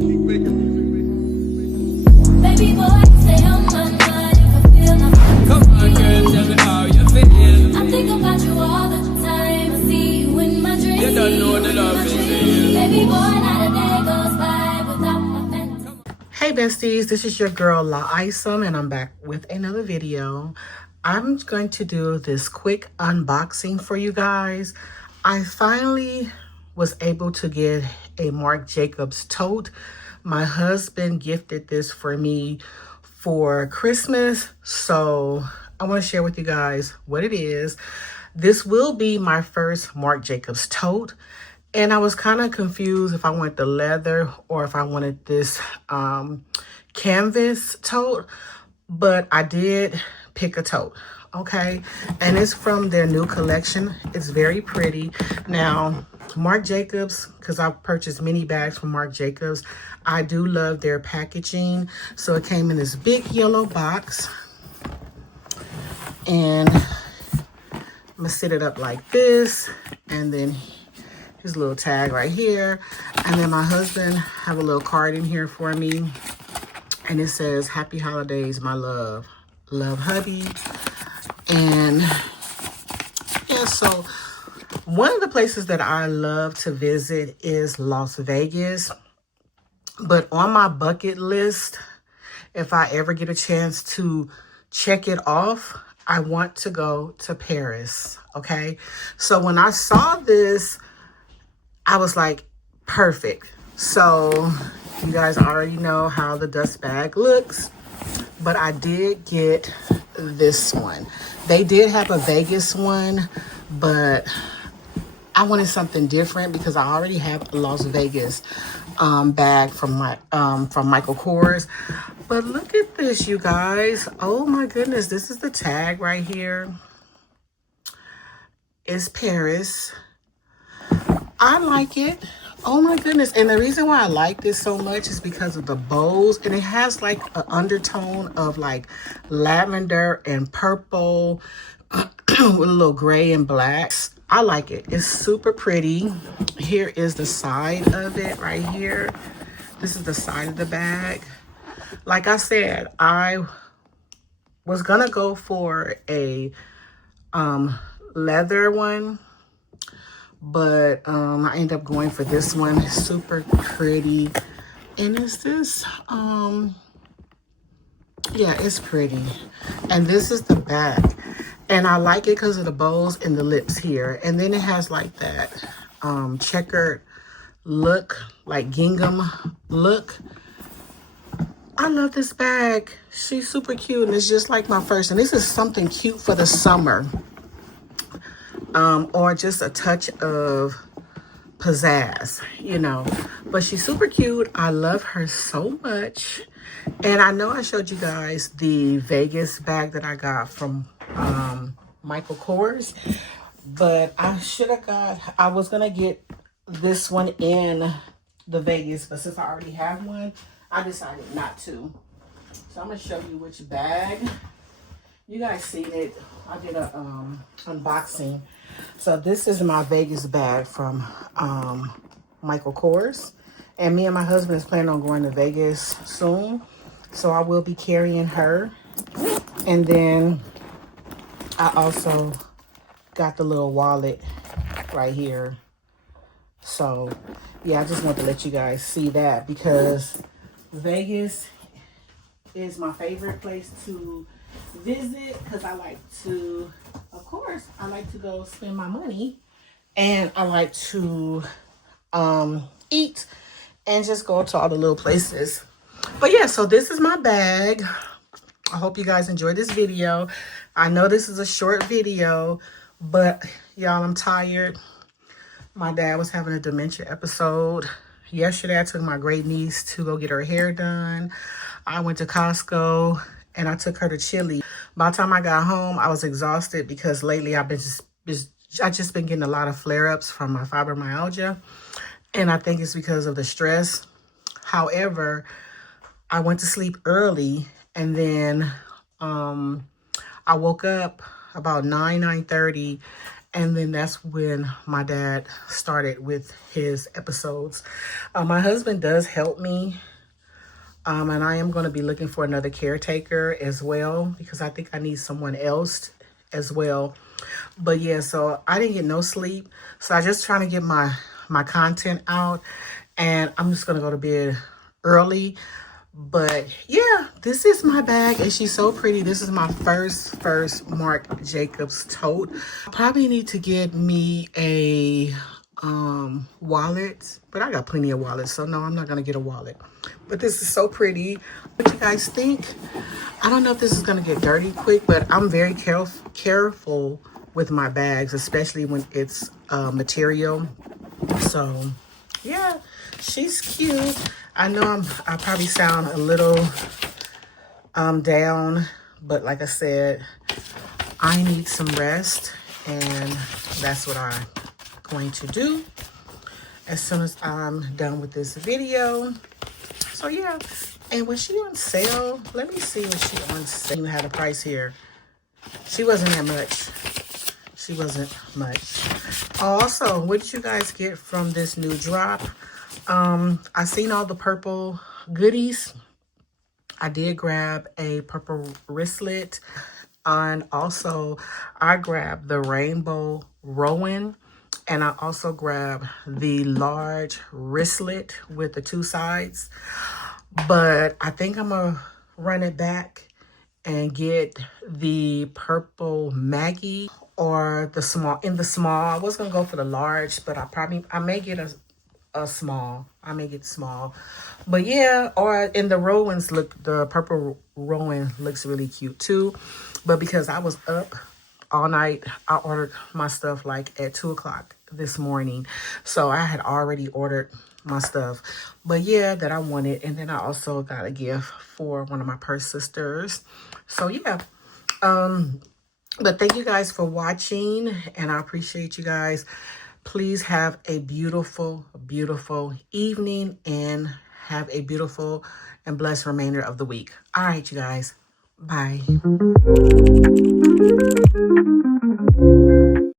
Baby boy, stay on my mind. If I feel my Come on, girl, tell me how you feel. I think about you all the time. I see you in my dreams. You don't know the love is real. Baby boy, not a day goes by without my phantom. Hey besties, this is your girl Isom and I'm back with another video. I'm going to do this quick unboxing for you guys. I finally was able to get a Marc Jacobs tote. My husband gifted this for me for Christmas, so I want to share with you guys what it is. This will be my first Marc Jacobs tote. And I was kind of confused if I wanted the leather or if I wanted this canvas tote, but I did pick a tote, okay? And it's from their new collection. It's very pretty. Now, Marc Jacobs, because I've purchased many bags from Marc Jacobs, I do love their packaging. So it came in this big yellow box. And I'm gonna set it up like this, and then his little tag right here. And then my husband have a little card in here for me. And it says, "Happy holidays, my love. Love, hubby." And yeah, so one of the places that I love to visit is Las Vegas. But on my bucket list, if I ever get a chance to check it off, I want to go to Paris, okay? So when I saw this, I was like, perfect. So you guys already know how the dust bag looks, but I did get this one. They did have a Vegas one, but I wanted something different because I already have a Las Vegas bag from Michael Kors. But look at this, you guys. Oh my goodness, this is the tag right here. It's Paris. I like it. Oh my goodness. And the reason why I like this so much is because of the bows. And it has like an undertone of like lavender and purple with a little gray and blacks. I like it. It's super pretty. Here is the side of it right here. This is the side of the bag. Like I said, I was gonna go for a leather one, but I ended up going for this one. It's super pretty. And it's this, yeah, it's pretty. And this is the back. And I like it because of the bows and the lips here. And then it has like that checkered look, like gingham look. I love this bag. She's super cute, and it's just like my first. And this is something cute for the summer. Or just a touch of pizzazz, you know. But she's super cute. I love her so much. And I know I showed you guys the Vegas bag that I got from Michael Kors. But I was going to get this one in the Vegas. But since I already have one, I decided not to. So I'm going to show you which bag. You guys seen it. I did a unboxing. So this is my Vegas bag from Michael Kors. And me and my husband is planning on going to Vegas soon. So I will be carrying her. And then I also got the little wallet right here. So yeah, I just want to let you guys see that because Vegas is my favorite place to visit because I like to, of course, I like to go spend my money, and I like to eat and just go to all the little places. But yeah, so this is my bag. I hope you guys enjoyed this video. I know this is a short video, but y'all, I'm tired. My dad was having a dementia episode. Yesterday, I took my great niece to go get her hair done. I went to Costco and I took her to Chili. By the time I got home, I was exhausted because lately I've been just been getting a lot of flare-ups from my fibromyalgia. And I think it's because of the stress. However, I went to sleep early and then I woke up about 9:30 And then that's when my dad started with his episodes. My husband does help me. And I am going to be looking for another caretaker as well, because I think I need someone else as well. But yeah, so I didn't get no sleep. So I just trying to get my content out. And I'm just going to go to bed early. But yeah, this is my bag and she's so pretty. This is my first Marc Jacobs tote. I probably need to get me a wallet, but I got plenty of wallets, so no, I'm not gonna get a wallet. But this is so pretty. What you guys think? I don't know if this is gonna get dirty quick, but I'm very careful with my bags, especially when it's material. So yeah, she's cute. I know I probably sound a little down, but like I said, I need some rest, and that's what I'm going to do as soon as I'm done with this video. So yeah, and was she on sale? Let me see, was she on sale? You had a price here. She wasn't that much. She wasn't much. Also, what did you guys get from this new drop? I seen all the purple goodies. I did grab a purple wristlet, and also I grabbed the rainbow Rowan, and I also grabbed the large wristlet with the 2 sides. But I think I'm gonna run it back and get the purple Maggie or the small. In the small, I was gonna go for the large, but I may get a small. I may get small. But yeah, or in the Rowans, the purple Rowan looks really cute too. But because I was up all night, I ordered my stuff like at 2 o'clock this morning. So I had already ordered my stuff. But yeah, that I wanted. And then I also got a gift for one of my purse sisters. So yeah. But thank you guys for watching, and I appreciate you guys. Please have a beautiful, beautiful evening, and have a beautiful and blessed remainder of the week. All right, you guys. Bye.